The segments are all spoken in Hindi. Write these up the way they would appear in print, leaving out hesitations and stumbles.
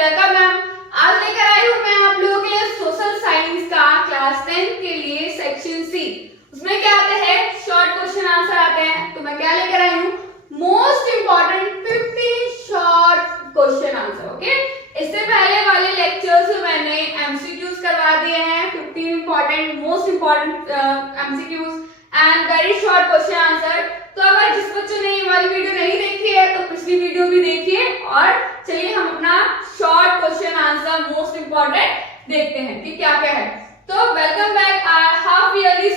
Welcome ma'am. आज लेकर आई हूँ मैं आप लोगों के लिए सोशल साइंस का क्लास 10 के लिए सेक्शन सी। उसमें क्या आते हैं, शॉर्ट क्वेश्चन आंसर आते हैं। तो मैं क्या लेकर आई हूँ, most important 50 short question answer. Okay, इससे पहले वाले लेक्चर्स में मैंने एमसीक्यूज करवा दिए हैं, 15 important most important MCQs and very short question answer. तो अगर जिस बच्चों ने ये वाली वीडियो नहीं देखी है तो पिछली वीडियो भी देखिए और चलिए हम अपना short question answer most important देखते हैं कि क्या क्या है। तो welcome back our half yearly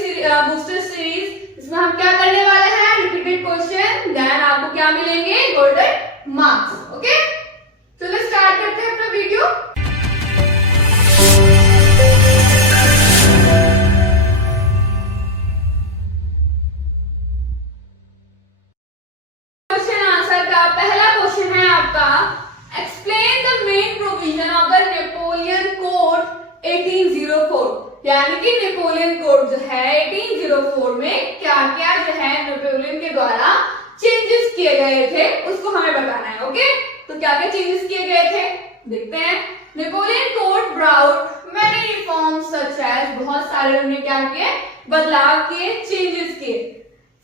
booster series. इसमें हम क्या करने वाले हैं, रिपीटेड क्वेश्चन, देन आपको क्या मिलेंगे, गोल्डन मार्क्स। ओके, चलो स्टार्ट करते हैं अपना वीडियो। यानी कि नेपोलियन कोड जो है 1804 में क्या क्या जो है नेपोलियन के द्वारा चेंजेस किए गए थे उसको हमें बताना है। ओके, तो क्या क्या चेंजेस किए गए थे देखते हैं। Napoleon code brought many reforms such as, बहुत सारे उन्होंने क्या किए, बदलाव किए, चेंजेस किए।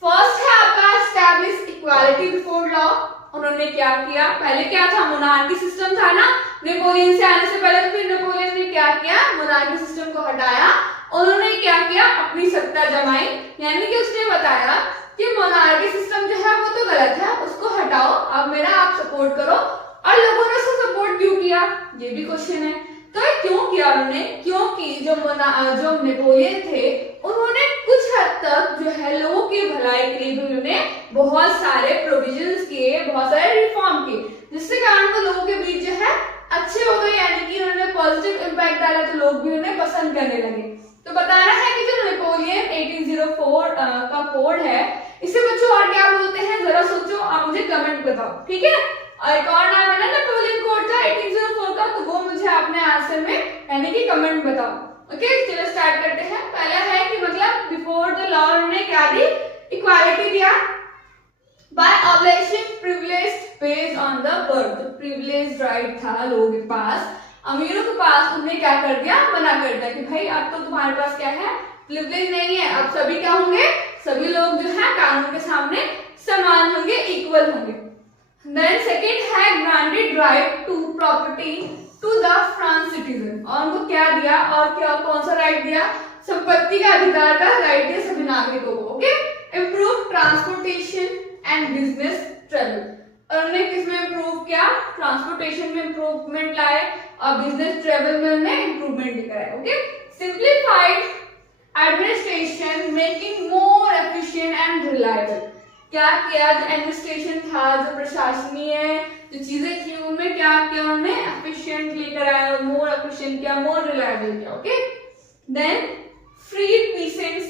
फर्स्ट है आपका एस्टैब्लिश इक्वालिटी बिफोर लॉ। उन्होंने क्या किया, पहले क्या था, मोनार्की सिस्टम था ना नेपोलियन से आने से पहले। तो फिर नेपोलियन ने क्या किया, मोनार्की सिस्टम को हटाया, उन्होंने क्या किया, अपनी सत्ता जमाई। यानी कि उसने बताया कि मोनार्की सिस्टम जो है वो तो गलत है, उसको हटाओ, अब मेरा आप सपोर्ट करो। और लोगों ने उसको सपोर्ट क्यों किया, ये भी क्वेश्चन है। तो क्यों किया उन्होंने, क्योंकि जो नेपोलियन थे उन्होंने कुछ हद तक जो है लोगों की भलाई के लिए भी उन्होंने बहुत सारे प्रोविजंस किए, बहुत सारे रिफॉर्म किए, जिससे कारण वो लोगों के बीच जो है अच्छे हो गए। यानी कि उन्होंने पॉजिटिव इंपैक्ट डाला तो लोग भी उन्हें पसंद करने लगे। तो बताना है कि जो नेपोलियन 1804 का कोड है इसे बच्चों और क्या बोलते हैं, जरा सोचो, आप मुझे कमेंट बताओ, ठीक है। और एक और नाम है ना नेपोलियन कोड था 1804 का, तो वो मुझे अपने आंसर में यानी कि कमेंट बताओ। ओके, चलो स्टार्ट करते हैं। पहला है कि मतलब बिफोर द लॉ उन्होंने क्या दी, इक्वालिटी दिया। By abolishing privilege based on the birth, privilege right था लोगों के पास, अमीरों के पास, उन्होंने क्या कर दिया, मना कर दिया कि भाई अब तो तुम्हारे पास क्या है, प्रिविलेज नहीं है, अब सभी क्या होंगे, सभी लोग जो है कानून के सामने समान होंगे, इक्वल होंगे। Then second है granted right to property to the France citizen, और उनको क्या दिया, और क्या कौन सा राइट दिया, संपत्ति का अधिकार का राइट दिया सभी नागरिकों को। Okay, improve transportation and business travel, और उन्होंने किसमें इम्प्रूव किया, ट्रांसपोर्टेशन में इम्प्रूवमेंट लाए और बिजनेस ट्रेवल में उन्होंने इम्प्रूवमेंट लेकर आए। Okay, simplified administration making more efficient and reliable, क्या किया, जो एडमिनिस्ट्रेशन था, जो प्रशासनीय जो चीजें थी उनमें क्या किया, उन्होंने एफिशिएंट लेकर आया, मोर एफिशिएंट किया, मोर रिलायबल किया। ओके, देन फ्री पीसेंट्स,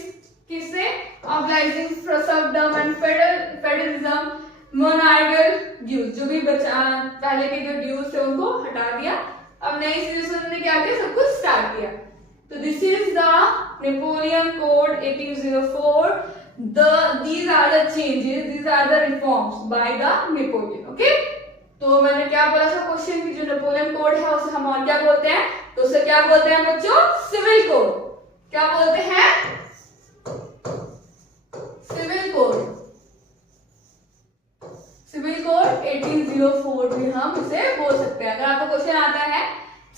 किससे, obliging सर्वडम and federalism, monarchial dues, जो भी बचा पहले के जो ड्यूज थे उनको हटा दिया, अब नई सिरे से उन्होंने क्या किया, सब कुछ स्टार्ट किया। तो this is the Napoleon code 1804। These are the changes, these are the reforms by the Napoleon. Okay? तो मैंने क्या बोला था क्वेश्चन की, जो नेपोलियन कोड है उसे हम और क्या बोलते हैं, तो उसे क्या बोलते हैं बच्चों, सिविल कोड। क्या बोलते हैं, सिविल कोड। सिविल कोड 1804 भी हम इसे बोल सकते हैं। अगर आपको क्वेश्चन आता है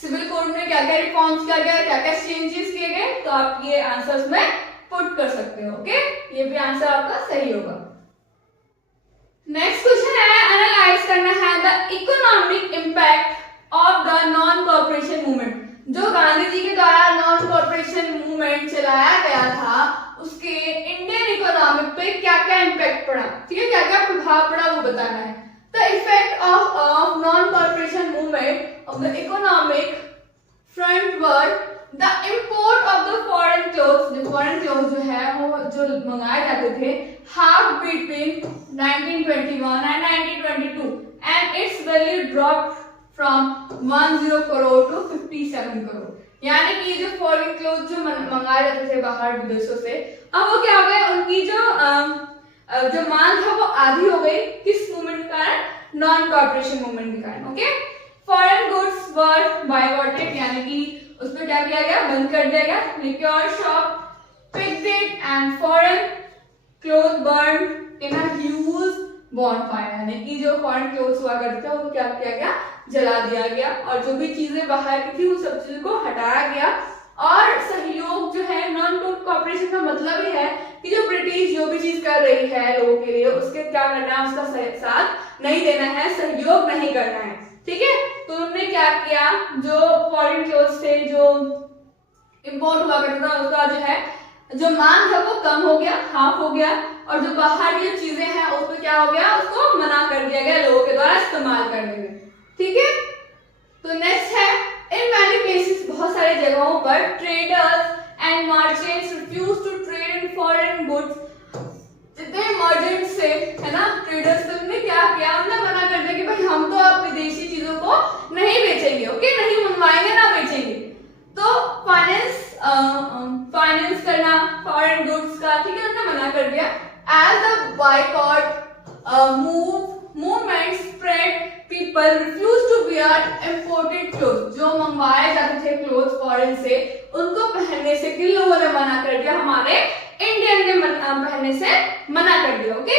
सिविल कोड में क्या क्या रिफॉर्म्स किया गया, क्या क्या चेंजेस किए गए, तो आप ये आंसर्स में पुट कर सकते हो। ओके, ये भी आंसर आपका सही होगा। नेक्स्ट क्वेश्चन है, एनालाइज करना है the economic impact of the non corporation movement. जो गांधी जी के द्वारा नॉन कॉर्पोरेशन मूवमेंट चलाया गया था उसके इंडियन इकोनॉमिक पे क्या क्या इंपैक्ट पड़ा, ठीक है, क्या क्या प्रभाव पड़ा वो बताना है। The effect of non corporation movement of the economic front word the import of the foreign cloths, जो फॉरेन क्लोथ जो है वो जो मंगाए जाते थे, half between 1921 and 1922 and its value drop from 10 crore to 57 crore. यानी कि जो फॉरेन क्लोथ जो मंगाए जाते थे बाहर विदेशों से, अब वो क्या हो गए, उनकी जो मांग है वो आधी हो गई, किस मूवमेंट के कारण, नॉन कॉर्पोरेशन मूवमेंट के कारण। ओके, फॉरेन गुड्स वर बायकॉटेड, यानी कि उस पर क्या किया गया, बंद कर दिया गया। Liquor shop picketed and foreign cloth burn in a huge bonfire, यानी कि जो फॉरेन क्लोथ्स हुआ करते थे उनको क्या किया गया, जला दिया गया, और जो भी चीजें बाहर की थी उन सब चीजों को हटाया गया। और सहयोग जो है, नॉन कोऑपरेशन का मतलब ही है कि जो ब्रिटिश जो भी चीज कर रही है लोगों के लिए, उसके क्या करना है, उसका साथ नहीं देना है, सहयोग नहीं करना है, ठीक है। तो उन्होंने क्या किया, जो फॉरेन क्लोथ्स थे जो इंपोर्ट हुआ करता था उसका जो है जो मांग है वो कम हो गया, हाफ हो गया, और जो बाहर की जो चीजें हैं उसको क्या हो गया, उसको मना कर दिया गया लोगों के द्वारा इस्तेमाल करने में, ठीक है। तो नेक्स्ट है, इन मैनी प्लेसेस, बहुत सारे जगहों पर traders and merchants refuse to trade in foreign goods, जितने मर्चेंट्स थे, है ना, ट्रेडर्स थे, उन्होंने क्या किया, उन्होंने मना कर दिया कि भाई हम तो अब विदेशी चीजों को नहीं बेचेंगे, ओके, नहीं मंगवाएंगे, ना बेचेंगे। तो फाइनेंस करना फॉरेन गुड्स का, ठीक है, उन्होंने मना कर दिया। As the boycott movement spread, people refuse to wear imported clothes, जो मंगवाए जाते थे क्लोथ्स फॉरेन से, उनको पहनने से किन लोगों ने मना कर दिया, हमारे इंडियन ने पहनने से मना कर दिया, okay.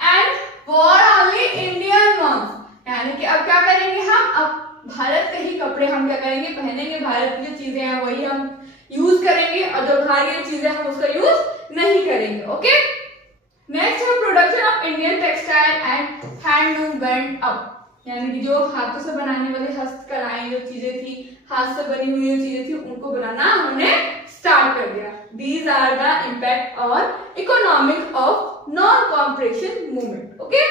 And wore only Indian ones, यानी कि अब क्या करेंगे हम, अब भारत के ही कपड़े हम क्या करेंगे, पहनेंगे, भारत की जो चीजें हैं वही हम यूज करेंगे, और जो बाहर की चीजें हम उसका यूज नहीं करेंगे, ओके। नेक्स्ट है, production of Indian textile and handloom went up, यानी कि जो हाथों से बनाने वाली हस्तकलाएं जो चीजें थी, हाथ से बनी हुई जो चीजें थी, उनको बनाना उन्होंने स्टार्ट कर दिया। दीज आर द इम्पैक्ट और economic of non corporation movement, okay.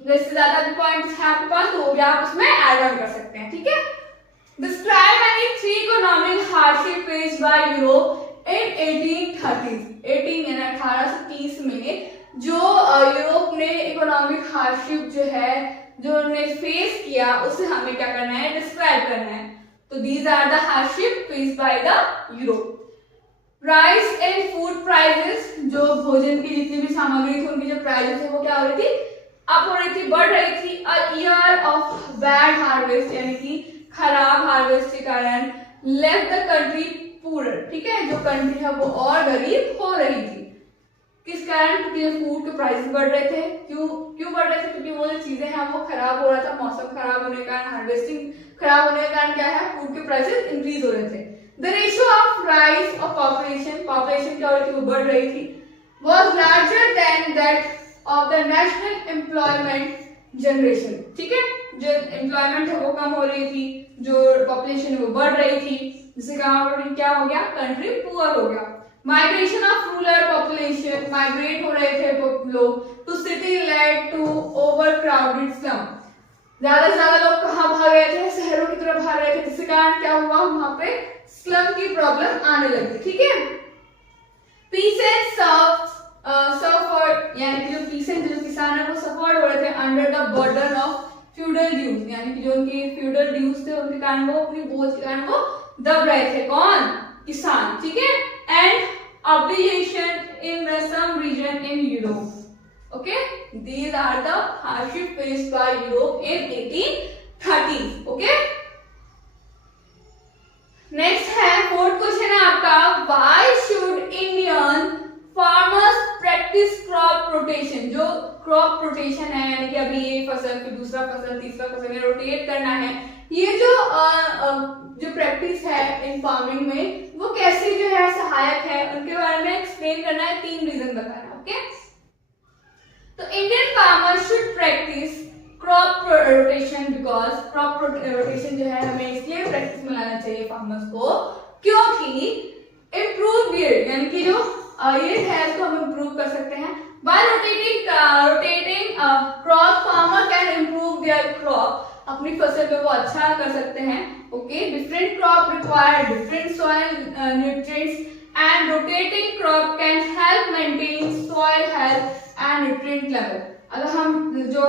इससे ज्यादा भी पॉइंट्स हैं आपके पास, तो वो भी आप उसमें ऐड ऑन कर सकते हैं, ठीक है। Describe any three economic hardship faced by Europe in 1830s, 1830 में जो यूरोप ने इकोनॉमिक हार्डशिप जो है, जो उन्होंने फेस किया, उसे हमें क्या करना है, डिस्क्राइब करना है। तो these are the hardship faced by the Europe। Rise in food prices, जो भोजन की जितनी भी सामग्री थी उनकी जो प्राइसेस है वो क्या हो रही थी, अप हो रही थी, बढ़ रही थी। A year of bad harvest, यानी कि खराब हार्वेस्ट के कारण लेफ्ट द कंट्री पुअर, ठीक है, जो कंट्री है वो और गरीब हो रही थी। किस कारण, क्योंकि फूड के प्राइसेस बढ़ रहे थे। क्यों बढ़ रहे थे, क्योंकि वो जो चीजें हैं वो खराब हो रहा था, मौसम खराब होने के कारण, हार्वेस्टिंग खराब होने के कारण क्या है, फूड के प्राइसेस इंक्रीज हो रहे थे। The ratio of rise of population, population क्या हो रही थी, वो बढ़ रही थी, was larger than that of the national employment generation, ठीक है, जो एम्प्लॉयमेंट है वो कम हो रही थी, जो पॉपुलेशन है वो बढ़ रही थी, जिससे क्या हो गया, कंट्री पुअर हो गया। Migration of rural population, migrate हो रहे थे लोग to city led to overcrowded slum, ज्यादा से ज्यादा लोग कहाँ भाग रहे थे, शहरों की तरफ भाग रहे थे, जिसके कारण क्या हुआ, वहां पे स्लम की प्रॉब्लम आने लगी, ठीक है। पीसेंट सफर्ड, यानी कि जो पीसेंट जो किसान है वो सफर्ड हो रहे थे under the burden of feudal dues, यानी कि जो उनके फ्यूडल ड्यूज थे उनके कारण वो अपनी बोझ के कारण वो दब रहे थे, कौन, किसान, ठीक है। And obligation in some region in Europe, okay, these are the hardship faced by Europe in 1830s, okay। Next है, फोर्थ क्वेश्चन है आपका, why should Indian farmers practice crop rotation, जो क्रॉप रोटेशन है, यानी कि अभी ये फसल फिर दूसरा फसल तीसरा फसल में रोटेट करना है, ये जो प्रैक्टिस है इन फार्मिंग में वो कैसे जो है सहायक है, उनके बारे में एक्सप्लेन करना है, 3 रीजन बताना है, ओके। तो Indian farmer should practice crop rotation because crop rotation जो है हमें इसलिए प्रैक्टिस में लाना चाहिए फार्मर्स को, क्योंकि इम्प्रूव यील्ड, यानी कि जो यील्ड है उसको हम इम्प्रूव कर सकते हैं। Bye rotating crop, farmer can improve their crop, अपनी फसल पे वो अच्छा कर सकते हैं, okay. Different crop require different soil nutrients and rotating crop can help maintain soil health and nutrient level. अगर हम जो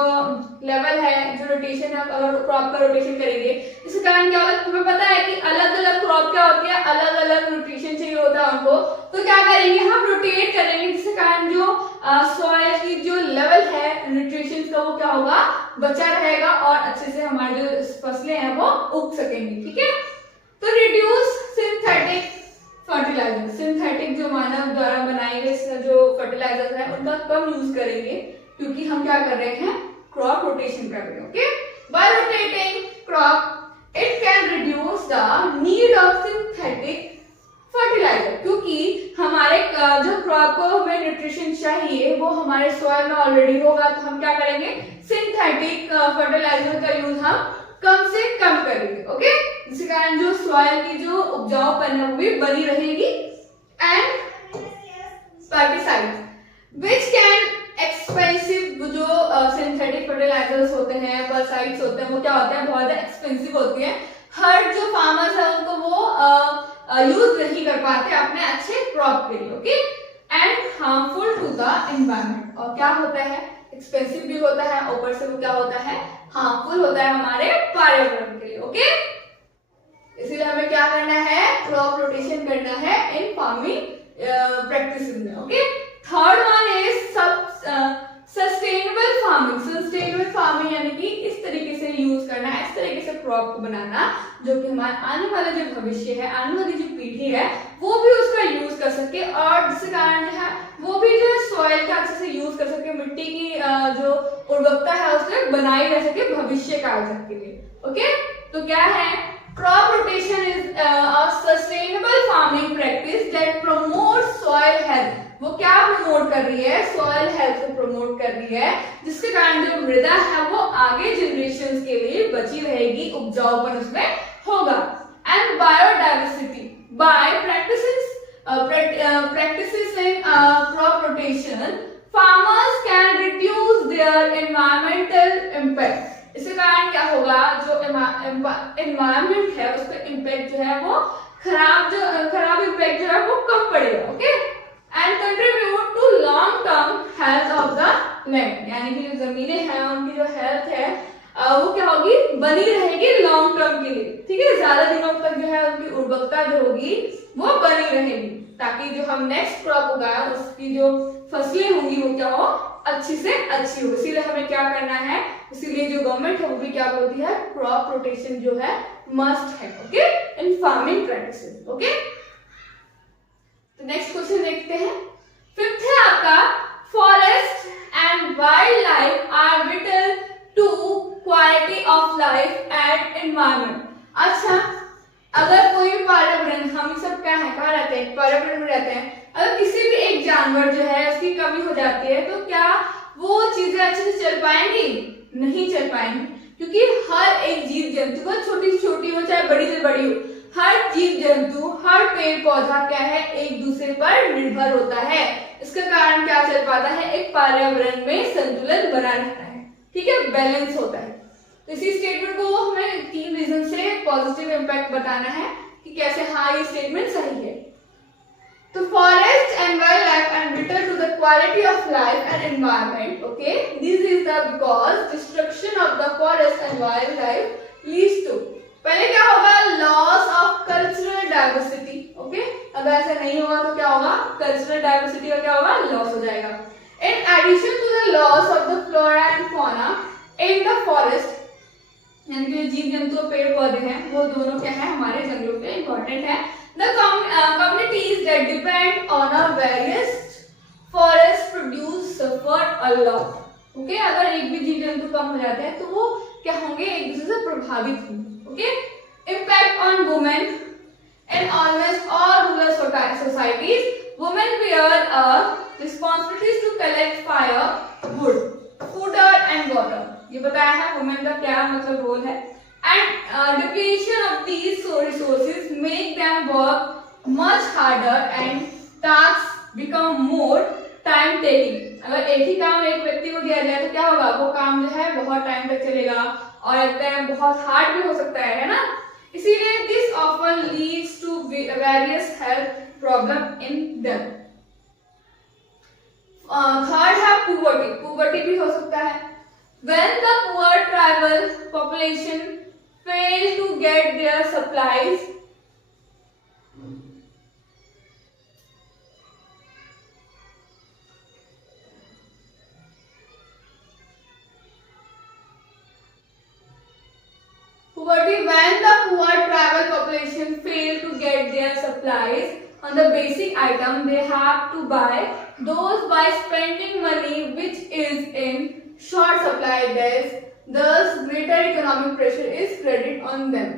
लेवल है, जो रोटेशन है, अगर क्रॉप का रोटेशन करेंगे, इसके कारण क्या होगा, तुम्हें पता है कि अलग अलग क्रॉप क्या होती है, अलग अलग न्यूट्रिशन चाहिए होता है उनको, तो क्या करेंगे हम, रोटेट करेंगे, जिसके कारण जो सॉइल की जो लेवल है न्यूट्रिशन का वो क्या होगा, बचा रहेगा और अच्छे से हमारे जो फसलें हैं वो उग सकेंगी। ठीक है, तो रिड्यूस सिंथेटिक फर्टिलाइजर, सिंथेटिक जो मानव द्वारा बनाए गए जो फर्टिलाइजर है उनका कम यूज करेंगे, क्योंकि हम क्या कर रहे हैं, क्रॉप रोटेशन कर रहे हैं। Okay, by rotating crop it can reduce the need of synthetic fertiliser, क्योंकि हमारे जो क्रॉप को हमें न्यूट्रिशन चाहिए वो हमारे सॉइल में ऑलरेडी होगा, तो हम क्या करेंगे, सिंथेटिक फर्टिलाइजर का यूज हम कम से कम करेंगे। ओके, जिसके कारण जो सॉइल की जो उपजाऊपन है वो भी बनी रहेगी। And pesticides which can expensive, जो सिंथेटिक फर्टिलाइजर्स होते हैं, पेस्टिसाइड्स होते हैं, वो क्या होते हैं, बहुत ज्यादा एक्सपेंसिव होती है। हर जो फार्मर्स है उनको वो यूज नहीं कर पाते अपने अच्छे क्रॉप के लिए। Okay, and harmful to the environment, और क्या होता है, एक्सपेंसिव भी होता है, ऊपर से वो क्या होता है, हार्मफुल होता है हमारे पर्यावरण के लिए। ओके, इसीलिए हमें क्या करना है, क्रॉप रोटेशन करना है इन फार्मिंग प्रैक्टिसेस में। Okay, third one is sustainable farming. Sustainable farming यानी कि इस तरीके से यूज करना है, इस तरीके से क्रॉप को बनाना जो कि हमारे आने वाला जो भविष्य है, आने वाली जो पीढ़ी है वो भी उसका यूज कर सके, और जिसके कारण जो है वो भी जो है सॉइल का अच्छे से यूज कर सके, मिट्टी की जो उर्वरकता है उसको बनाई रह सके भविष्य काल तक के लिए। ओके, तो क्या है, crop rotation is a sustainable farming practice that promotes soil health. वो क्या प्रमोट कर रही है, सॉइल हेल्थ को प्रमोट कर रही है, जिसके कारण जो मृदा है वो आगे जनरेशंस के लिए बची रहेगी, उपजाऊपन उसमें होगा। And biodiversity by practices in crop rotation farmers can reduce their environmental impact। इसके कारण क्या होगा, जो environment है उस पर impact जो है वो खराब impact जो है वो कम पड़ेगा। Okay, and contribute to long term health of the land, यानी कि जो जमीनें हैं उनकी जो हेल्थ है वो क्या होगी, बनी रहेगी लॉन्ग टर्म के लिए। ठीक है, ज्यादा दिनों तक जो है उनकी उर्वरकता जो होगी वो बनी रहेगी, ताकि जो हम नेक्स्ट क्रॉप उगाए उसकी जो फसलें होंगी वो क्या हो, अच्छी से अच्छी हो। इसीलिए हमें क्या करना है, इसीलिए जो गवर्नमेंट है वो भी क्या बोलती है, क्रॉप रोटेशन जो है मस्ट है। Okay, in farming practices. Okay, तो नेक्स्ट क्वेश्चन देखते हैं। फिफ्थ है आपका, forest and wild life are vital to quality of life and environment. अच्छा, अगर कोई भी पर्यावरण, हम सब क्या है, कहाँ रहते हैं, पर्यावरण में रहते हैं, अगर किसी भी एक जानवर जो है उसकी कमी हो जाती है तो क्या वो चीजें अच्छे से चल पाएंगी, नहीं चल पाएंगी, क्योंकि हर एक जीव जंतु को, छोटी से छोटी हो चाहे बड़ी से बड़ी हो, हर जीव जंतु, हर पेड़ पौधा क्या है, एक दूसरे पर निर्भर होता है। इसके कारण क्या चल पाता है, एक पर्यावरण में संतुलन बना रहता है। ठीक है, बैलेंस होता है। तो इसी स्टेटमेंट को हमें 3 रीजन से पॉजिटिव इंपैक्ट बताना है कि कैसे हाँ ये स्टेटमेंट सही है। तो forest and wild life and vital to the quality of life and environment. Okay, this is the because destruction of the forest and wild life leads to, पहले क्या होगा, loss of cultural diversity. Okay, अगर ऐसा नहीं होगा तो क्या होगा, कल्चरल डाइवर्सिटी का क्या होगा, लॉस हो जाएगा। In addition to the loss of the flora and fauna in the forest, यानी कि जीव जंतु पेड़ पौधे हैं वो दोनों क्या है, हमारे जंगलों पे इंपॉर्टेंट है। The communities that depend on a various forest produce suffer a lot। Okay, अगर एक भी जीव जंतु कम हो जाते हैं तो वो क्या होंगे, एक दूसरे से प्रभावित होंगे। Okay, impact on women in almost all rural societies, women bear a responsibility to collect fire, wood, food and water। ये बताया है वुमेन का क्या मतलब रोल है। And depletion of these resources make them work much harder and tasks become more time taking। अगर एक ही काम एक व्यक्ति को दिया जाए तो क्या होगा, वो काम जो है बहुत टाइम तक चलेगा और एक टाइम बहुत हार्ड भी हो सकता है ना। इसीलिए this often leads to various health problem in them। Third है पुअर्टी, पुअर्टी भी हो सकता है। When the poor tribal population fail to get their supplies, when the poor tribal population fail to get their supplies on the basic item they have to buy those by spending money which is in short supply thus greater economic pressure is created on them.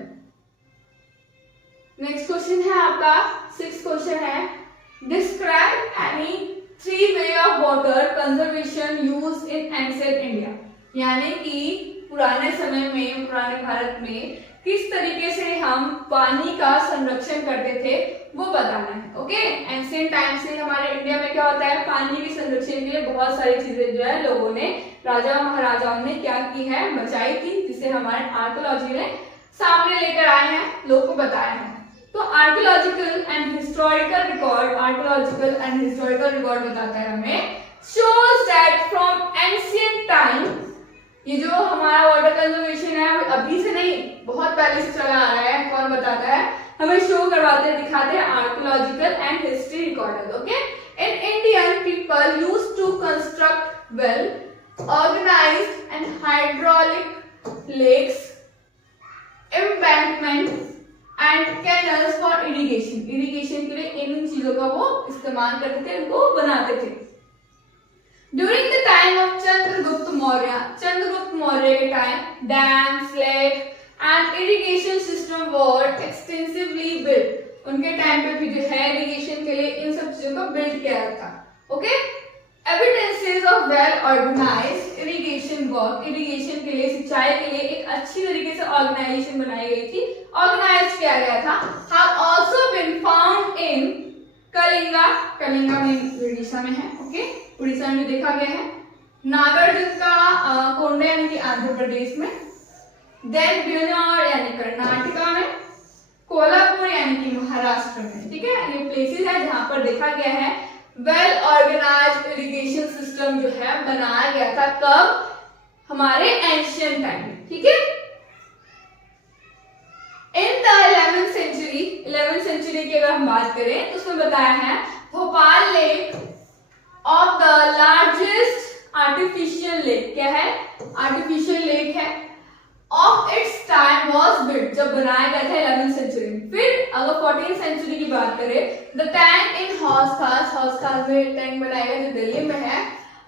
Next question है आपका 6th क्वेश्चन है describe any 3 way of water conservation used in ancient India, यानी कि पुराने समय में पुराने भारत में किस तरीके से हम पानी का संरक्षण करते थे वो बताना है। ओके, एंशिएंट टाइम से हमारे इंडिया में क्या होता है, पानी के संरक्षण के लिए बहुत सारी चीजें जो है लोगों ने, राजा महाराजाओं ने क्या की है, बचाई थी, जिसे हमारे आर्कियोलॉजी ने सामने लेकर आए हैं, लोग को बताया है। तो आर्कियोलॉजिकल एंड हिस्टोरिकल रिकॉर्ड बताता है हमें shows that from ancient time, ये जो हमारा वाटर कंजर्वेशन है अभी से नहीं बहुत पहले से चला आ रहा है, कौन बताता है हमें, शो करवाते हैं, दिखाते हैं archaeological and history recorders. Okay, in Indian people used to construct well organised and hydraulic lakes, embankment and canals for irrigation के लिए इन चीजों का वो इस्तेमाल करते थे, उनको बनाते थे। During the time of Chandragupta Maurya के time dams, lake and irrigation system were extensively built, उनके टाइम पे भी जो है इरिगेशन के लिए इन सब चीजों को बिल्ड किया था। Okay, evidences of well organised irrigation work, irrigation के लिए, सिंचाई के लिए एक अच्छी तरीके से ऑर्गेनाइजेशन बनाई गई थी, ऑर्गेनाइज किया गया था, have also been found in Kalinga में उड़ीसा में है। ओके, उड़ीसा में देखा गया है, नागार्जुन का कोंडा यानी कि आंध्र प्रदेश में, देन ब्यूनौर यानी कर्नाटका में, कोल्हापुर यानी कि महाराष्ट्र में। ठीक है, ये प्लेसेस है जहां पर देखा गया है वेल ऑर्गेनाइज्ड इरिगेशन सिस्टम जो है बनाया गया था, कब, हमारे एंशिएंट टाइम में। ठीक है, इन द 11th सेंचुरी की अगर हम बात करें तो उसमें बताया है Bhopal lake of the largest artificial lake, क्या है, आर्टिफिशियल लेक है, of its time was built, जब बनाया गया था 11th सेंचुरी में। फिर अगर 14th सेंचुरी की बात करें, द टैंक इन हौस में टैंक बनाया गया जो दिल्ली में है,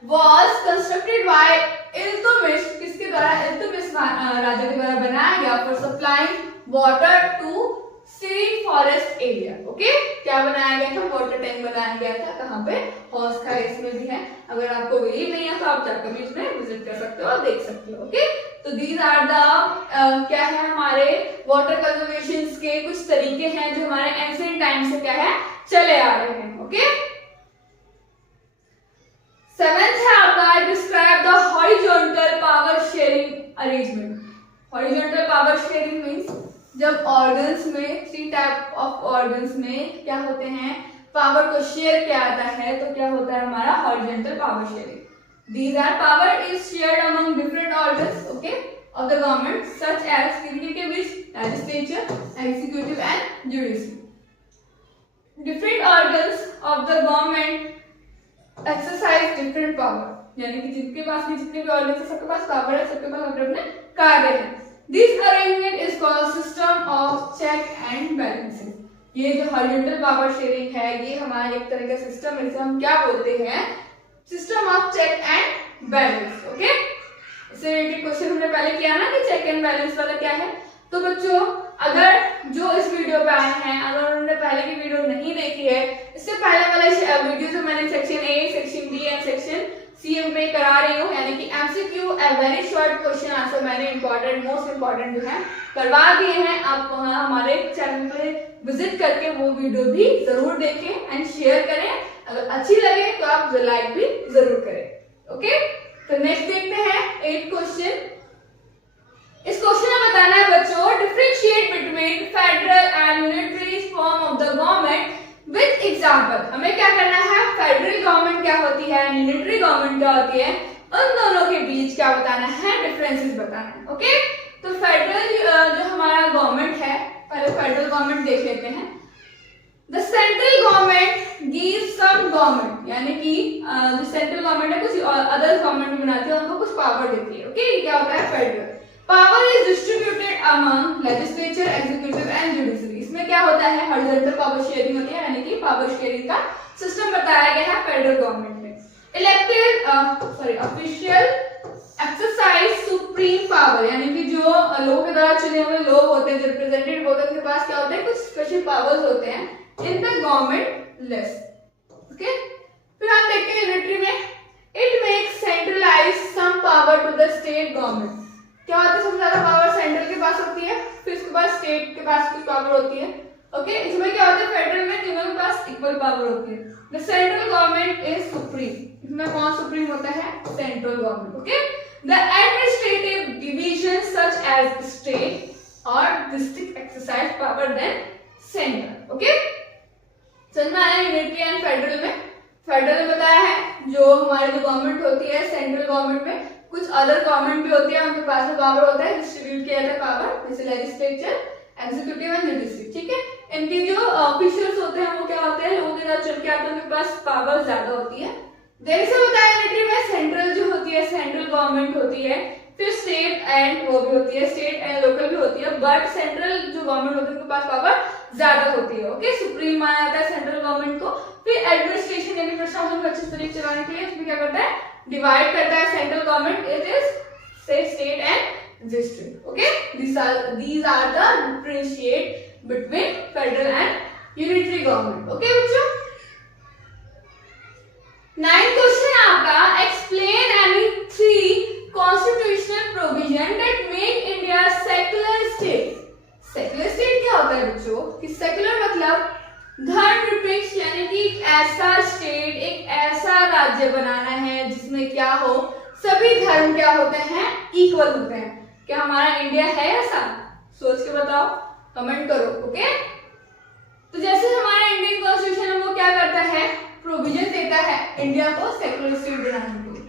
वाज कंस्ट्रक्टेड बाय इल्तुतमिश, किसके द्वारा, इल्तुतमिश राजा के द्वारा बनाया गया, for supplying water to serene forest area. Okay, क्या बनाया गया था, वाटर टैंक बनाया गया था, कहाँ पे, हौस का, इसमें भी है, अगर आपको बिलीव नहीं है तो आप जाकर भी इसमें विजिट कर सकते हो और देख सकते हो। ओके, तो दीज आर द क्या है हमारे वाटर कंजर्वेशन के कुछ तरीके हैं जो हमारे एंशिएंट टाइम से क्या है चले आ रहे हैं। ओके, 7th है आपका describe the horizontal power sharing arrangement. Horizontal power sharing means जब ऑर्गन्स में 3 टाइप ऑफ ऑर्गन्स में क्या होते हैं, पावर को शेयर किया जाता है, तो क्या होता है हमारा horizontal power sharing. These are power is shared among different organs, okay, of the government, such as executive, legislature, executive and judiciary. Different organs of the government exercise different power. यानी कि जिनके पास भी जितने भी ऑर्गन है सबके पास पावर है, सबके पास अपने अपने कार्य है। This arrangement is called system of check and balances. ये जो हॉरिजॉन्टल पावर शेयरिंग है ये हमारा एक तरह का सिस्टम है, इसे हम क्या बोलते हैं, system of check and balance. Okay, इससे रिलेटेड क्वेश्चन हमने पहले किया ना कि चेक एंड बैलेंस वाला क्या है। तो बच्चों अगर जो इस वीडियो पे आए हैं, अगर उन्होंने पहले की वीडियो नहीं देखी है, इससे पहले वाला वीडियो जो मैंने section A, section B and section C में करा रही हूँ, यानी कि MCQ very short question answer मैंने मोस्ट इंपॉर्टेंट जो है करवा दिए हैं। आप वहाँ हमारे चैनल पे विजिट करके वो वीडियो भी जरूर देखें एंड शेयर करें, अगर अच्छी लगे तो आप लाइक भी जरूर करें। ओके, तो नेक्स्ट देखते हैं 8th क्वेश्चन। इस क्वेश्चन में बताना है बच्चों, differentiate between federal and unitary form of the government with example. हमें क्या करना है, फेडरल गवर्नमेंट क्या होती है, यूनिटरी गवर्नमेंट क्या होती है, उन दोनों के बीच क्या बताना है, डिफरेंसेस बताना है। ओके, तो फेडरल जो हमारा गवर्नमेंट है, पहले फेडरल गवर्नमेंट देख लेते हैं। The central government gives some government, यानी कि जो सेंट्रल गवर्नमेंट है कुछ अदर गवर्नमेंट बनाती है, उनको कुछ पावर देती है। ओके, ये क्या होता है federal. Power is distributed among legislature, executive and judiciary. इसमें क्या होता है, हॉरिजॉन्टल पावर शेयरिंग होती है, यानी कि पावर शेयरिंग का सिस्टम बताया गया है फेडरल गवर्नमेंट में। Elected official exercise supreme power, यानी कि जो लोगों के द्वारा चुने हुए लोग होते हैं, जो रिप्रेजेंटेटिव होते हैं, उनके पास क्या होते हैं, कुछ स्पेशल पावर्स होते हैं in the government list. Okay, फिर हम देखते हैं यूनिटरी में, it makes centralise some power to the state government. क्या होता है, सबसे ज्यादा पावर सेंट्रल के पास होती है, फिर उसके बाद स्टेट के पास कुछ पावर होती है। ओके, इसमें क्या होता है, फेडरल में तीनों के पास इक्वल पावर होती है। The central government is supreme, इसमें कौन सुप्रीम होता है, central government. Okay, the administrative division such as state और district exercise power then central. Okay, समझ में आया यूनिटरी एंड फेडरल में। फेडरल में बताया है जो हमारी जो गवर्नमेंट होती है, सेंट्रल गवर्नमेंट में कुछ अदर गवर्नमेंट भी होती है, उनके पास में पावर होता है, डिस्ट्रीब्यूट किया जाता है पावर, जैसे लेजिस्लेचर, एग्जीक्यूटिव एंड जुडिशरी। ठीक है, इनके जो ऑफिशियल्स होते हैं वो क्या होते हैं, लोगों के द्वारा चुन के आते हैं, उनके पास पावर ज्यादा होती है। देर से बताया यूनिटरी में सेंट्रल जो होती है, सेंट्रल गवर्नमेंट होती है, फिर स्टेट एंड वो भी होती है, स्टेट एंड लोकल भी होती है, बट सेंट्रल जो गवर्नमेंट होती है उनके पास पावर ज्यादा होती है। ओके, सुप्रीम माना जाता है सेंट्रल गवर्नमेंट को। फिर एडमिनिस्ट्रेशन यानी प्रशासन को अच्छे तरीके से चलाने के लिए इसमें क्या करता है, डिवाइड करता है central government, it is state and district. Okay, these are the differentiate between federal and unitary government. Okay बच्चों, 9th क्वेश्चन आपका, explain any 3 constitutional provision that make India secular state. Secular state क्या होता है बच्चों, कि सेक्युलर मतलब धर्मनिरपेक्ष, यानी कि एक ऐसा स्टेट, एक ऐसा राज्य बनाना है जिसमें क्या हो, सभी धर्म क्या होते हैं, इक्वल होते हैं। क्या हमारा इंडिया है ऐसा, सोच के बताओ, कमेंट करो। ओके, तो जैसे हमारा इंडियन कॉन्स्टिट्यूशन है वो क्या करता है, प्रोविजन देता है इंडिया को सेक्युलर स्टेट बनाने के लिए।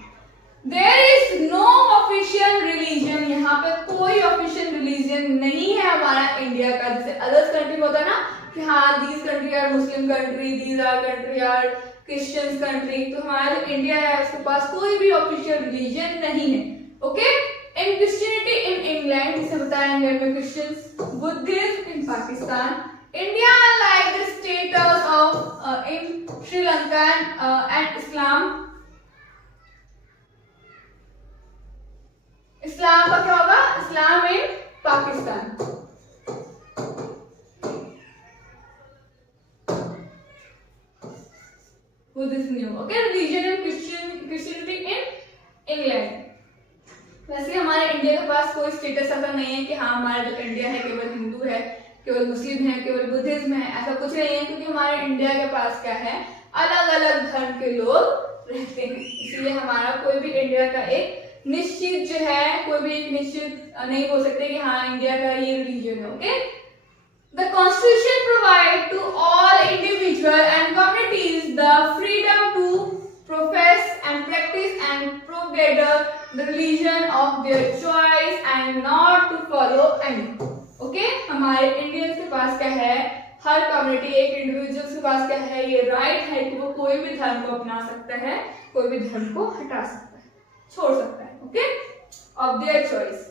There is no official religion, यहाँ पे कोई ऑफिशियल रिलीजन नहीं है हमारा इंडिया का, जैसे अदर्स कंट्री होता है ना कि हाँ these country are Muslim country, these are country are Christian country, तो हमारा जो इंडिया है उसके पास कोई भी ऑफिशियल रिलीजन नहीं है। Okay, in Christianity in England, जिसे बताया इंग्लैंड में Christians, Buddhism in Pakistan, India like the status of in Sri Lanka and Islam. Islam का क्या होगा, इस्लाम इन पाकिस्तान। बुद्धिज्म नहीं होगा। Okay, religion in Christianity in England. वैसे हमारे इंडिया के पास कोई स्टेटस ऐसा नहीं है कि हाँ हमारा जो इंडिया है केवल हिंदू है, केवल मुस्लिम है, केवल बुद्धिज्म है, ऐसा कुछ नहीं है, क्योंकि हमारे इंडिया के पास क्या है, अलग अलग धर्म के लोग रहते हैं, इसलिए हमारा कोई भी इंडिया का एक निश्चित जो है, कोई भी एक निश्चित नहीं हो सकते कि हाँ इंडिया का ये रिलीजन है। Okay, the constitution provide to all individual and communities the freedom to profess and practise and propagate the religion of their choice and not to follow any. Okay, हमारे इंडियंस के पास क्या है, हर कम्युनिटी, एक इंडिविजुअल्स के पास क्या है, ये राइट है कि वो कोई भी धर्म को अपना सकता है, कोई भी धर्म को हटा सकता है, छोड़ सकता है। Okay, of their choice.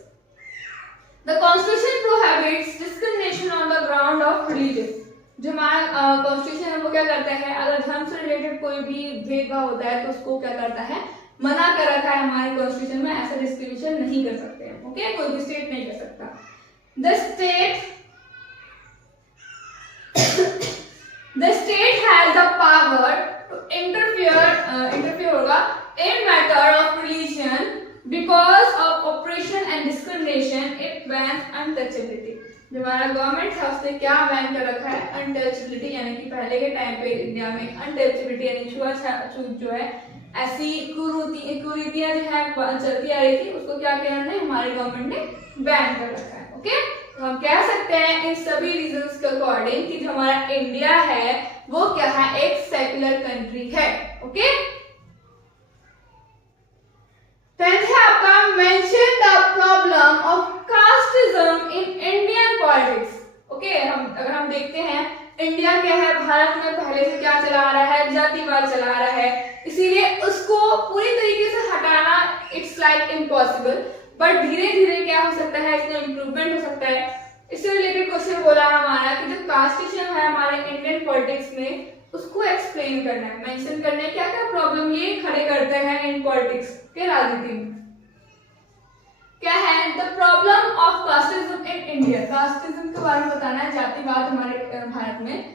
The constitution prohibits discrimination on the ground of religion. जो हमारा कॉन्स्टिट्यूशन है वो क्या करता है, अगर धर्म से रिलेटेड कोई भी भेदभाव होता है तो उसको क्या करता है, मना कर रखा है हमारे कॉन्स्टिट्यूशन में, ऐसा डिस्क्रिमिनेशन नहीं कर सकते हैं। ओके, कोई भी स्टेट नहीं कर सकता। The state has the power to interfere होगा in matter of religion because of operation and discrimination, it bans untouchability. जो हमारा गवर्नमेंट है उसने क्या बैन कर रखा है, अनटचेबिलिटी, यानी कि पहले के टाइम पे इंडिया में अनटचेबिलिटी यानी छुआछूत जो है, ऐसी कुरीतियां जो है चलती आ रही थी, उसको क्या किया उन्होंने, हमारे गवर्नमेंट ने बैन कर रखा है। ओके, तो हम कह सकते हैं इन सभी रीजंस के अकॉर्डिंग कि जो हमारा इंडिया है वो क्या है, एक सेक्युलर कंट्री है। ओके, 10th है आपका, mention the problem of casteism in Indian politics. Okay, अगर हम देखते हैं इंडिया क्या है, भारत में पहले से क्या चला आ रहा है, जातिवाद चला आ रहा है, इसीलिए उसको पूरी तरीके से हटाना इट्स लाइक इम्पॉसिबल। बट धीरे धीरे क्या हो सकता है, इसमें इम्प्रूवमेंट हो सकता है। इससे रिलेटेड क्वेश्चन बोला हमारा कि जो कास्टिज्म है हमारे इंडियन पॉलिटिक्स में, उसको एक्सप्लेन करना है, मेंशन करना है क्या क्या प्रॉब्लम ये खड़े करते हैं इन पॉलिटिक्स के, राजनीति में क्या है। The problem of casteism in India, casteism के बारे में बताना है, जातिवाद हमारे भारत में।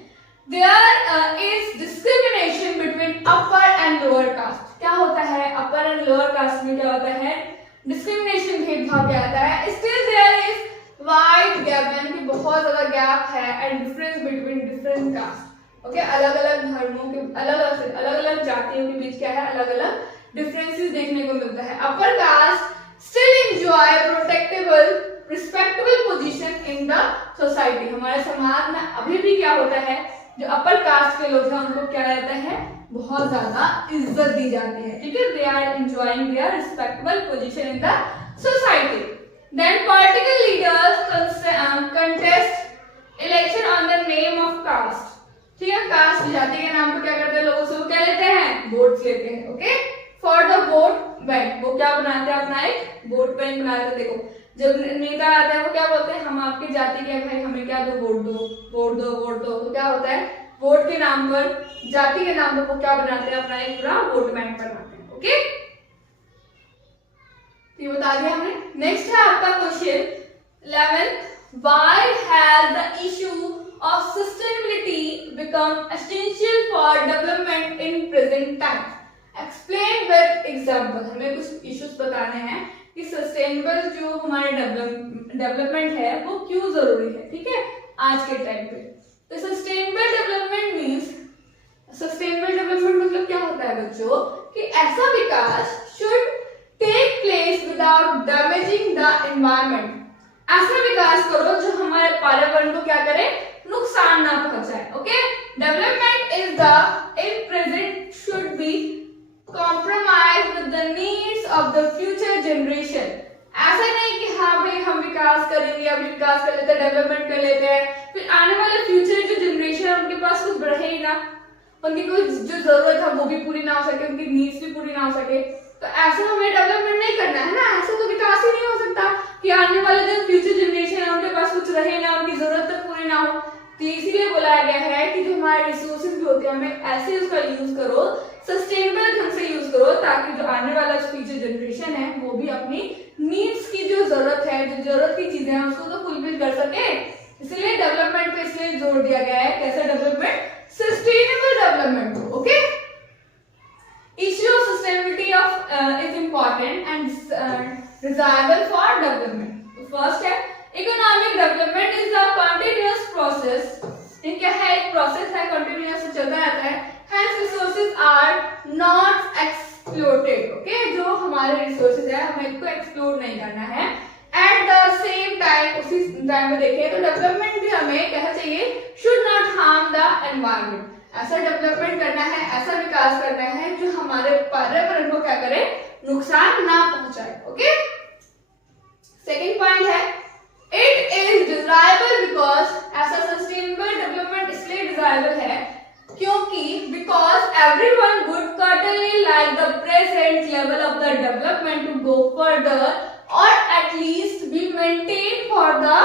There is discrimination between upper and lower caste। क्या होता है upper and lower caste में, क्या होता है डिस्क्रिमिनेशन, भेदभाव क्या आता है। Still there is wide gap, यानी कि बहुत ज्यादा गैप है, and difference between different caste। Okay, अलग अलग धर्मों के अलग अलग जातियों के बीच क्या है, अलग अलग डिफरेंसेस देखने को मिलता है। Upper caste still enjoy protectable respectable position in the society। हमारे समाज में अभी भी क्या होता है, जो अपर कास्ट के लोग हैं उनको क्या रहता है, बहुत ज्यादा इज्जत दी जाती है, ठीक है। They are enjoying their respectable position in the society. Then political leaders contest election on the name of caste, ठीक है। कास्ट जाति के नाम पर क्या करते हैं, लोगों से वो क्या लेते हैं, वोट्स लेते हैं। Okay, for the vote bank, वो क्या बनाते हैं, अपना एक वोट बैंक बनाते हैं। देखो जब नेता आता है वो क्या बोलते हैं, हम आपकी जाति के भाई, हमें क्या दो, वोट दो, वोट दो, वोट दो। तो क्या होता है, वोट के नाम पर, जाति के नाम पर वो क्या बनाते हैं, अपना एक पूरा वोट बैंक बनाते हैं। ओके, ये बता दिया हमने। नेक्स्ट है आपका question 11, why has the issue of sustainability become essential for development in present time. Explain with example. हमें कुछ इश्यूज बताने हैं कि सस्टेनेबल जो हमारे डेवलपमेंट है वो क्यों जरूरी है, ठीक है, आज के टाइम पे। तो sustainable development means, sustainable development मतलब क्या होता है बच्चों, कि ऐसा विकास should take place without damaging the environment. ऐसा विकास करो जो हमारे पर्यावरण को क्या करे, नुकसान ना पहुंचाए। Okay, development is the in present should be compromise with the needs of the future generation। ऐसा नहीं कि हाँ भाई हम विकास करेंगे, अभी विकास कर लेते हैं, डेवलपमेंट कर लेते हैं, फिर आने वाले फ्यूचर जो जनरेशन है उनके पास कुछ रहे ही ना, उनकी कोई जो जरूरत है वो भी पूरी ना हो सके, उनकी नीड्स भी पूरी ना हो सके। तो ऐसा हमें डेवलपमेंट नहीं करना है ना, ऐसा तो विकास ही नहीं हो सकता कि आने वाले जो फ्यूचर जनरेशन है उनके पास कुछ रहे ना, उनकी जरूरत तक पूरी ना हो। तो इसीलिए बोला गया है कि जो हमारे रिसोर्सेज भी होते हैं हमें ऐसे उसका यूज करो, सस्टेनेबल ढंग से यूज करो, ताकि जो आने वाला फ्यूचर जनरेशन है वो भी अपनी नीड्स की जो जरूरत है, जो जरूरत की चीजें हैं उसको तो फुलफिल कर सके। इसलिए डेवलपमेंट पे इसलिए जोर दिया गया है। कैसा development, sustainable development. Okay, issue of sustainability of is important and desirable for development. First है economic development is the continuous process. ये क्या है, एक प्रोसेस है, कंटिन्यूअस चलता रहता है। Hence resources are not exploited। Okay, जो हमारे रिसोर्सेज है हमें इसको एक्सप्लोर नहीं करना है। एट द सेम टाइम, उसी टाइम में देखें तो डेवलपमेंट भी हमें क्या चाहिए, should not harm the environment. ऐसा डेवलपमेंट करना है, ऐसा विकास करना है जो हमारे पर्यावरण को क्या करे, नुकसान ना पहुंचाए। ओके, सेकेंड पॉइंट है इट इज डिजायरेबल बिकॉज, ऐसा सस्टेनेबल डेवलपमेंट इसलिए डिजायरेबल है क्योंकि because everyone would certainly like the present level of the development to go further or at least be maintained for the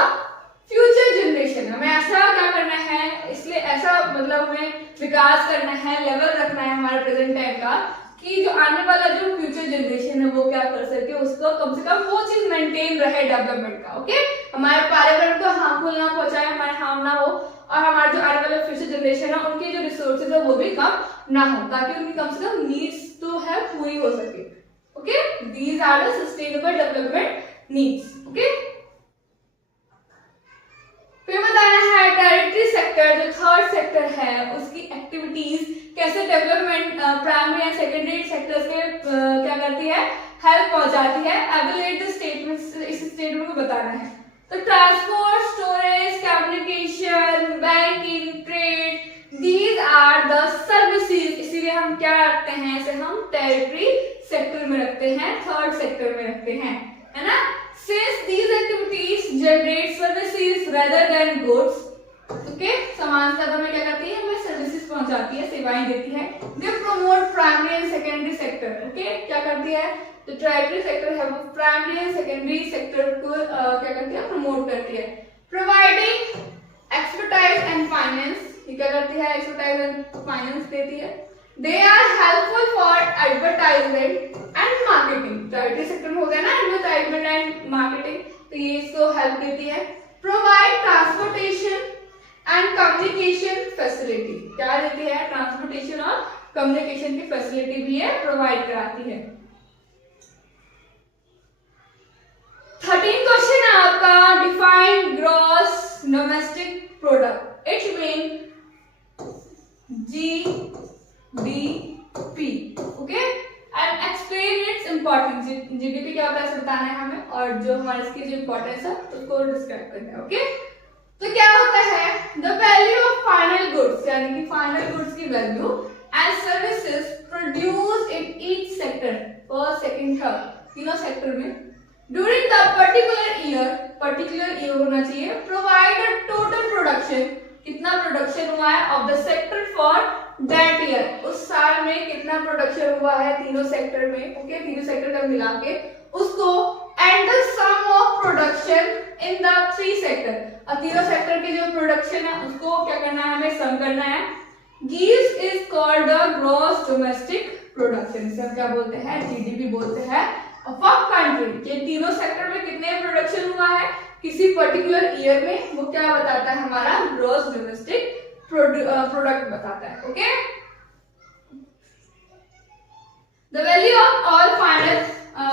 future generation। हमें ऐसा क्या करना है, इसलिए ऐसा मतलब हमें विकास करना है, लेवल रखना है हमारे प्रेजेंट टाइम का, कि जो आने वाला जो फ्यूचर जनरेशन है वो क्या कर सके, उसको कम से कम वो चीज मेंटेन रहे डेवलपमेंट का। ओके, हमारे पर्यावरण को हार्मफुल ना पहुंचाए, हमारे हार्म ना हो, और हमारे जो आने वाले फ्यूचर जनरेशन है उनके जो रिसोर्सेज है वो भी कम ना हो, ताकि उनकी कम से कम नीड्स तो है पूरी हो सके। Okay, these are the sustainable development needs. Okay, फिर बताना है टेरिटरी सेक्टर, जो थर्ड सेक्टर है उसकी एक्टिविटीज कैसे development primary and secondary sectors के क्या करती है, हेल्प पहुंचाती है। एवेलुएट द स्टेटमेंट, इस स्टेटमेंट को बताना है। तो transport, storage, communication, banking, trade, these are the services. इसीलिए हम क्या रखते हैं, इसे हम टेरिटरी सेक्टर में रखते हैं, थर्ड सेक्टर में रखते हैं, है ना। Since these activities generate services rather than goods, okay, समानता हमें क्या करती है, हमें सर्विसेज पहुंचाती है, सेवाएं देती है। They promote primary and secondary sector, okay, क्या करती है, जो टैरिटरी सेक्टर है वो प्राइमरी एंड सेकेंडरी सेक्टर को क्या करती है, प्रमोट करती है। प्रोवाइडिंग एक्सपर्टाइज एंड फाइनेंस, ये क्या करती है, एक्सपर्टाइज एंड फाइनेंस देती है। They are helpful for advertisement and marketing, tertiary sector में हो गया ना एडवर्टाइजमेंट एंड मार्केटिंग, तो ये इसको हेल्प देती है। Provide transportation and communication facility, क्या देती है, ट्रांसपोर्टेशन और कम्युनिकेशन की फैसिलिटी भी है, प्रोवाइड कराती है। 13 क्वेश्चन है आपका, define gross domestic product, it mean GDP, okay, and explain its importance. GDP क्या होता है इसे बताना है हमें, और जो हमारे इसकी जो इंपॉर्टेंस है उसको डिस्क्राइब करना है, ओके। तो क्या होता है, the value of final goods, यानी कि फाइनल गुड्स की value and services produce in each sector, first second third, तीनों सेक्टर में, ड्यूरिंग द पर्टिकुलर ईयर होना चाहिए। प्रोवाइड अ टोटल प्रोडक्शन, कितना प्रोडक्शन हुआ है of the sector for that year, उस साल में कितना प्रोडक्शन हुआ है तीनों सेक्टर में, ओके, तीनों सेक्टर का मिला के उसको, and the sum of production in the 3 sector, और तीनों सेक्टर के जो प्रोडक्शन है उसको क्या करना है, हमें सम करना है। Gives is called the gross domestic production, इसे हम क्या बोलते हैं, जीडीपी बोलते हैं ऑफ अ कंट्री। ये तीनों सेक्टर में कितने प्रोडक्शन हुआ है किसी पर्टिकुलर ईयर में, वो क्या बताता है, हमारा ग्रॉस डोमेस्टिक प्रोडक्ट बताता है, okay. The value of all final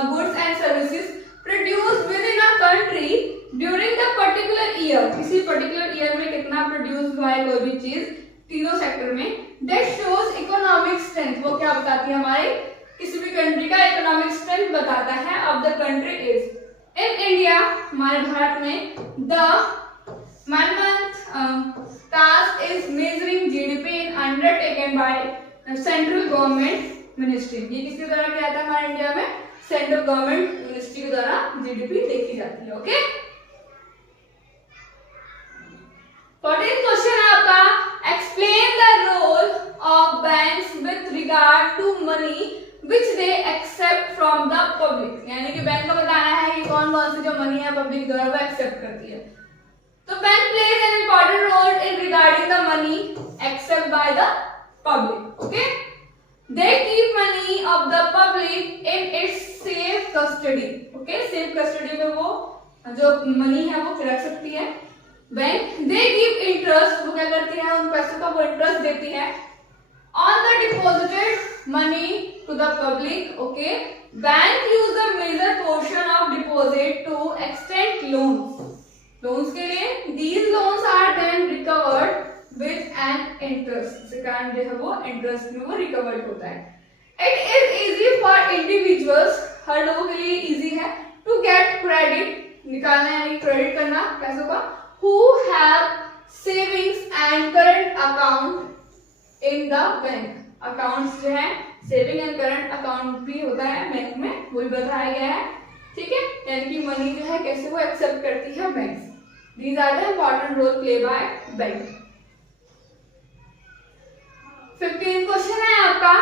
goods and services produce with in a country during the particular year, किसी पर्टिकुलर ईयर में कितना प्रोड्यूस हुआ है कोई भी चीज तीनों सेक्टर में, दैट शोज इकोनॉमिक स्ट्रेंथ, वो क्या बताती है, हमारे किसी भी कंट्री का इकोनॉमिक स्ट्रेंथ बताता है of the country is. In India, हमारे भारत में, the month task is measuring GDP undertaken by central government ministry, ये किसके द्वारा किया जाता है हमारे इंडिया में, सेंट्रल गवर्नमेंट मिनिस्ट्री के द्वारा जीडीपी देखी जाती है, ओके। 14th क्वेश्चन है आपका, explain the role of banks with regard to money which they accept from the public, यानी कि बैंक को बताना है कि कौन कौन सी जो मनी है पब्लिक द्वारा वो एक्सेप्ट करती है। तो bank plays an important role in regarding the money accept by the public, okay. They keep money of the public in its safe custody, okay, safe custody में वो जो मनी है वो रख सकती है बैंक। दे गिव इंटरेस्ट, वो क्या करती है, उन पैसों का वो इंटरेस्ट देती है on the deposited money to the public, okay. Bank use the major portion of deposit to extend loans के लिए, these loans are then recovered with an interest, इसी कारण जो है वो इंटरेस्ट में वो रिकवर्ड होता है। It is easy for individuals, हर लोगों के लिए इजी है, to get credit, निकालना यानी क्रेडिट करना पैसों का, who have savings and current account in the bank, accounts जो है सेविंग एंड करंट अकाउंट भी होता है बैंक में, वो भी बताया गया है, ठीक है, यानी कि मनी जो है कैसे वो एक्सेप्ट करती है bank. These are the important role play by bank. 15th question है आपका,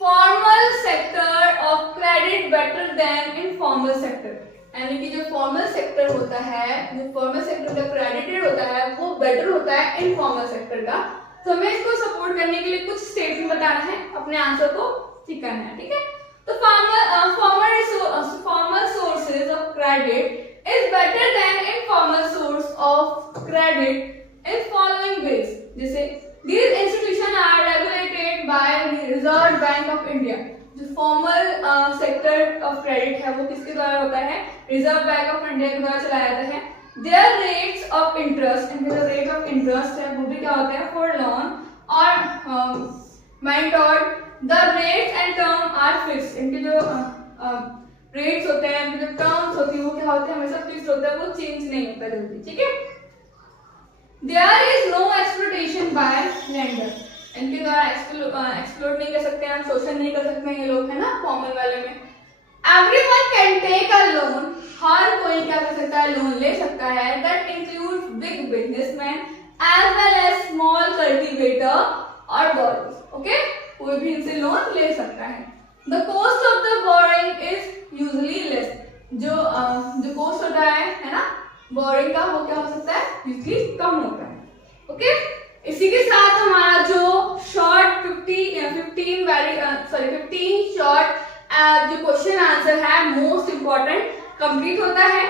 formal sector of credit better than informal sector, यानी कि जो फॉर्मल सेक्टर होता है, जो फॉर्मल सेक्टर का क्रेडिट रेट होता है वो बेटर होता है इनफॉर्मल सेक्टर का। तो हमें इसको सपोर्ट करने के लिए कुछ स्टेटमेंट बताना है, अपने आंसर को ठीक करना है, ठीक है। तो formal sources of credit is better than informal source of credit in following ways, जैसे these institutions are regulated by the Reserve Bank of India, जो फॉर्मल सेक्टर ऑफ क्रेडिट है वो किसके द्वारा होता है, रिजर्व बैंक ऑफ इंडिया के द्वारा चलाया जाता है। their rates of interest, इनके जो रेट ऑफ इंटरेस्ट है वो भी क्या होते हैं, फॉर लोन और mentored, the rates and term are fixed, इनके जो रेट्स होते हैं, जो टर्म्स होती है वो क्या होते हैं, हमेशा फिक्स्ड होता है, वो चेंज नहीं होता जल्दी, ठीक है। There is no exploitation by lender, इनके द्वारा एक्सप्लॉइट नहीं कर सकते हैं, शोषण नहीं कर सकते हैं ये लोग, है ना, फॉर्मल वाले में। Everyone can take a loan, हर कोई क्या कर सकता है, लोन ले सकता है। That includes big businessman as well as small cultivator और बोरोज, ओके, कोई भी इनसे लोन ले सकता है। The cost of the borrowing is usually less, जो कॉस्ट होता है ना बोरिंग का, वो क्या हो सकता है, यूजुअली कम होता है, ओके। इसी के साथ हमारा जो शॉर्ट 15 शॉर्ट जो क्वेश्चन आंसर है मोस्ट इंपॉर्टेंट कंप्लीट होता है।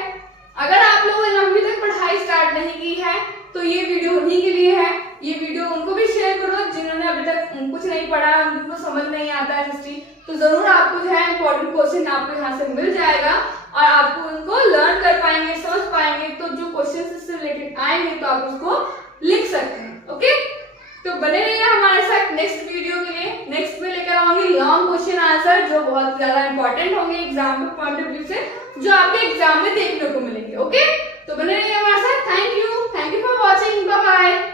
अगर आप लोगों ने अभी तक पढ़ाई स्टार्ट नहीं की है तो ये वीडियो उन्हीं के लिए है, ये वीडियो उनको भी शेयर करो जिन्होंने अभी तक कुछ नहीं पढ़ा, उनको समझ नहीं आता है हिस्ट्री, तो जरूर आपको जो है इंपॉर्टेंट क्वेश्चन आपको यहाँ से मिल जाएगा और आपको उनको लर्न कर पाएंगे, समझ पाएंगे। तो जो क्वेश्चन इससे रिलेटेड आएंगे तो आप उसको लिख सकते हैं, ओके। तो बने रहिए हमारे साथ नेक्स्ट वीडियो के लिए। नेक्स्ट में लेकर आऊंगी लॉन्ग क्वेश्चन आंसर जो बहुत ज्यादा इंपॉर्टेंट होंगे एग्जाम के पॉइंट ऑफ व्यू से, जो आपके एग्जाम में देखने को मिलेंगे, ओके। तो बने रहिए हमारे साथ। Thank you for watching, bye bye.